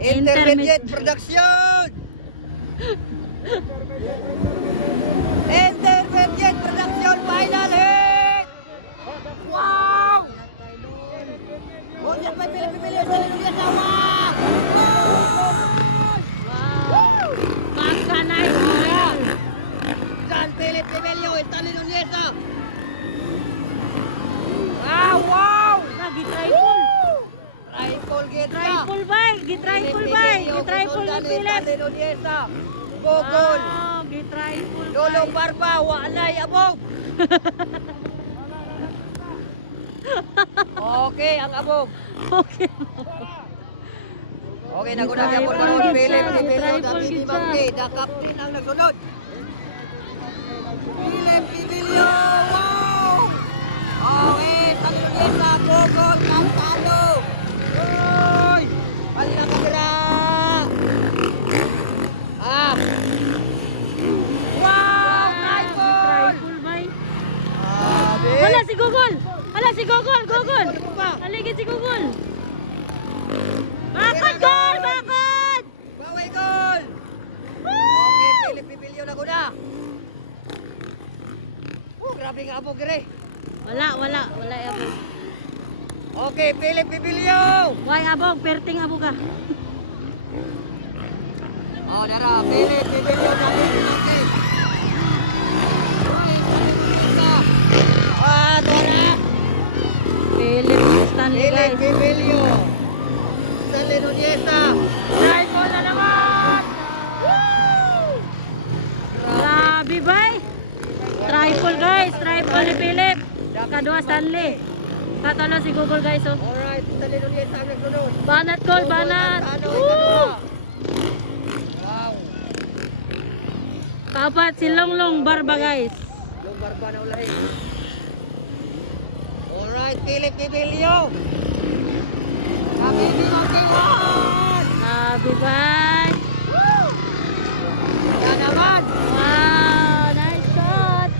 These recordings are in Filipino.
Intermediate production! Intermediate production final hit! Wow! Huwag pa pili-pili sa Lunia sama! Wow! Pagkanay oil! San Philip Rebelio, Stanley Nunez! Wow! Wow! Nag-triple! Triple get na! Triple bay! Gitriple bay! Gitriple ni Philip! Stanley Nunez! Gogol! Wow! Gitriple bay! Lolong Barba, walay abog! Okay, ang abog. Okay. Okay, nagunang yapon Triple karon gid Philip siya, Rebelio, triple David gid siya. Mangke, the captain ang nagsunod. Philip Rebelio! Wow! Okay, Stanley Nunez, Gogol, Cantalo! Uy! Pali na kamera! Ah! Wow! Triple! Triple bay! Grabe! Hala si Gogol! Hala si Gogol! Gogol! Ano pa? Haligid si Gogol! Bakit gol! Bakit? Baway gol! Okay, Philip Rebelio na guna. Oh, grabe nga abog dire. Wala abog. Okay, Philip Rebelio! Why abog? Perting abog ka. Oh, dara, Philip Rebelio na okay. Ah, dara! Philip Stanley Philip guys. Rebelio! Stanley Nunez! Triple na naman! Woo! Grabe bay! Triple guys! Triple ni Philip! Kadua Stanley! Katalo si Gogol guys oh. Alright, Stanley Nunez ang nagsunod. Banat gol! Banat! Ano, Woo! ikadua. Wow! Kapat si Longlong Barba guys. Yung barba na ulahi. Alright, Philip Rebelio! Kami di mag-iwan! Grabe bay! Yan naman! Wow! Nice shot!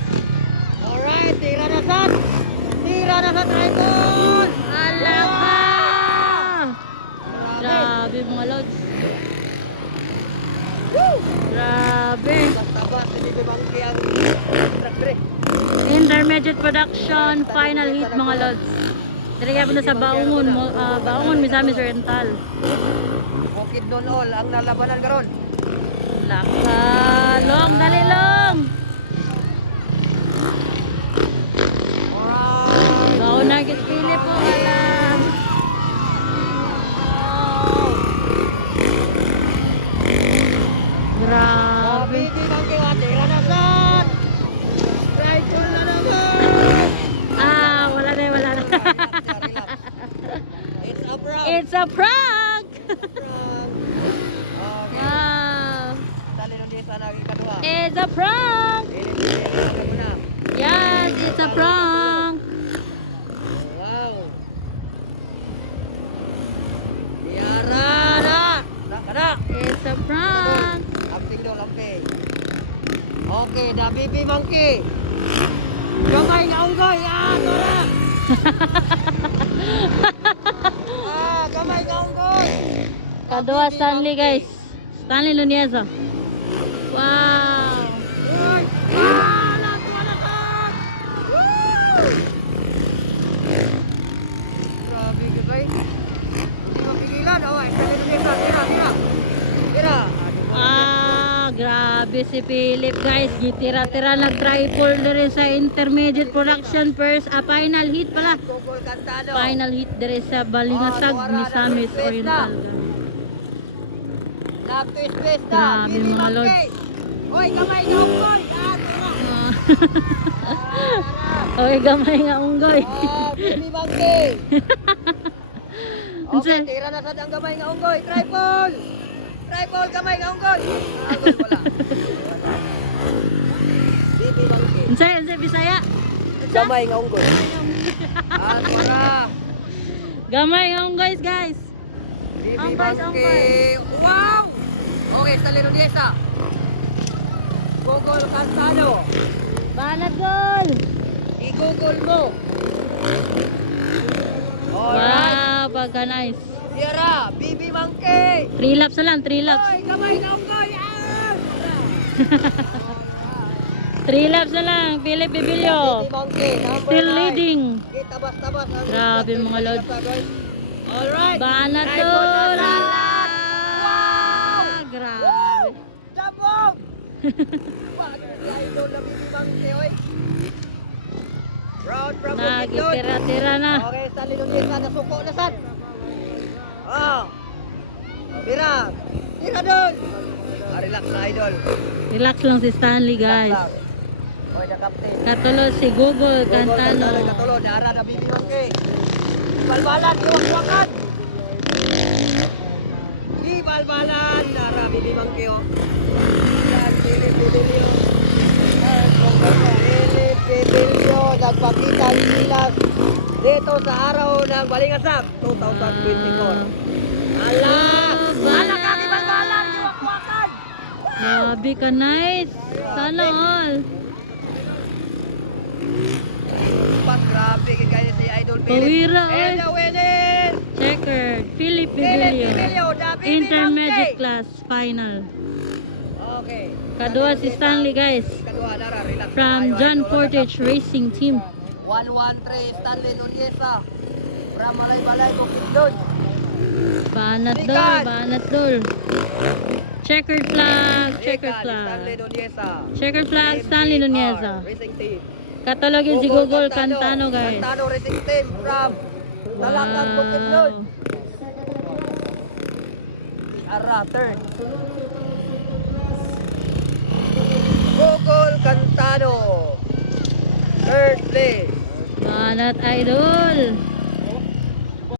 Alright, tira na sa! Tira na sa tribal! Alaka! Grabe! Grabe mga lods. Woo! Grabe! Basta-bas, hindi ko bangki ang trakre. Intermediate production, final hit mga lods. Dirigay po na sa Baungon, Baungon, Misamis Oriental. Bukid doon all, ang nalabanan karon. Laka! Long, dali long! Alright! Baunagit pili po, alam. Wow! Grabe! Hindi bangki wa, tira na sa! Tribal na naman! Ah, wala na, wala na. It's a prank! It's a prank! Prank! Okay. Wow! Stanley Nunez na ikadua. It's a prank! Philip Rebelio na muna. Yes, it's a prank! Wow! Tiara na! Nakada! It's a prank! Lamping daw, lamping. Okay, the baby monkey. Gamay nga unggoy. Ah, tora! Ah, gamay nga unggoy. Kadua Stanley guys. Stanley Lunieza. Wow! Uy! Ah, natuwa na ka! Woo! Grabe ka kay. Hindi mapigilan. Oh, ay, Stanley Nunez. Tira, tira. Tira. Grabe si Philip guys. Gitira-tira nag-triple na rin sa intermediate production first. Final hit pala. Gogol Cantado. Final hit na rin sa Balingasag, Misamis Oriental. Lapis Pesta. Grabe, Bibi mga Monkey. lods. Oy, kamay nga unggoy. Ah, tira. Okay, gamay nga unggoy. Ah, Bibi Monkey. Okay, tira na sa ang gamay nga unggoy. Triple. Triple, gamay nga unggoy. Ah, gol wala. Bibi Monkey. Unsay Bisaya? Gamay nga unggoy. Ah, wala. Gamay nga unggoy guys. Bibi Unggoy, Monkey. Wow! Okay, Stanley Nunez. Gogol Cantado. Banat gol. I-google mo. Alright. Wow, pagka nice. Sierra, Bibi Monkey. 3 laps na lang, 3 laps. Oy, kamay na unggoy! Ah! 3 laps na lang, Philip Bibilio. Baby Monkey, number Still 9. leading. Okay, tabas-tabas. Grabe, mga lods. Alright. Banat Tripod tol. na lang. Wow! Grabe. Jabong! Idol na Baby Monkey, oy. Round from Bukidnon. Nagitira-tira na. Okay, sa linunit na nasuko na sad. Oh. Tira. Tira doon. Relax na idol. Relax lang si Stanley, Relax guys. lang. Oy, na captain. Katulad si Google Cantano. Katulo, dara na Baby Monkey. Balbalan, iwak-wakan. Di balbalan, dara Baby Monkey, oh. Yan, Philip Bibilio. Philip Bibilio, nagpakita sila dito sa araw ng Balingasap 2024. Ala! Ala ka, balbalan, iwak-wakan. Grabe ka, nice. Sana all. Pat, grabe kaya si Idol Philip. Pawira, And the winner! Checkered. Philip Philip Bibilio. Bibilio, the Baby Intermediate Monkey. class final. Okay. Kadua si Stanley, guys. Kadua, Dara, relax From tayo, John Idol. Portage Racing Team. 113 Stanley Nuneza. From Malay-Balay, Bukidnon. Banat dol, banat dol. Checkered flag, checkered Stanley flag. Nuneza. Checkered flag, Stanley MTR Nuneza. Racing Team. Katalogin si Google Cantano, guys. Cantano Racing Team from Talakan, Bukidnon. Ara, third. Google Cantano. Third place. Banat idol.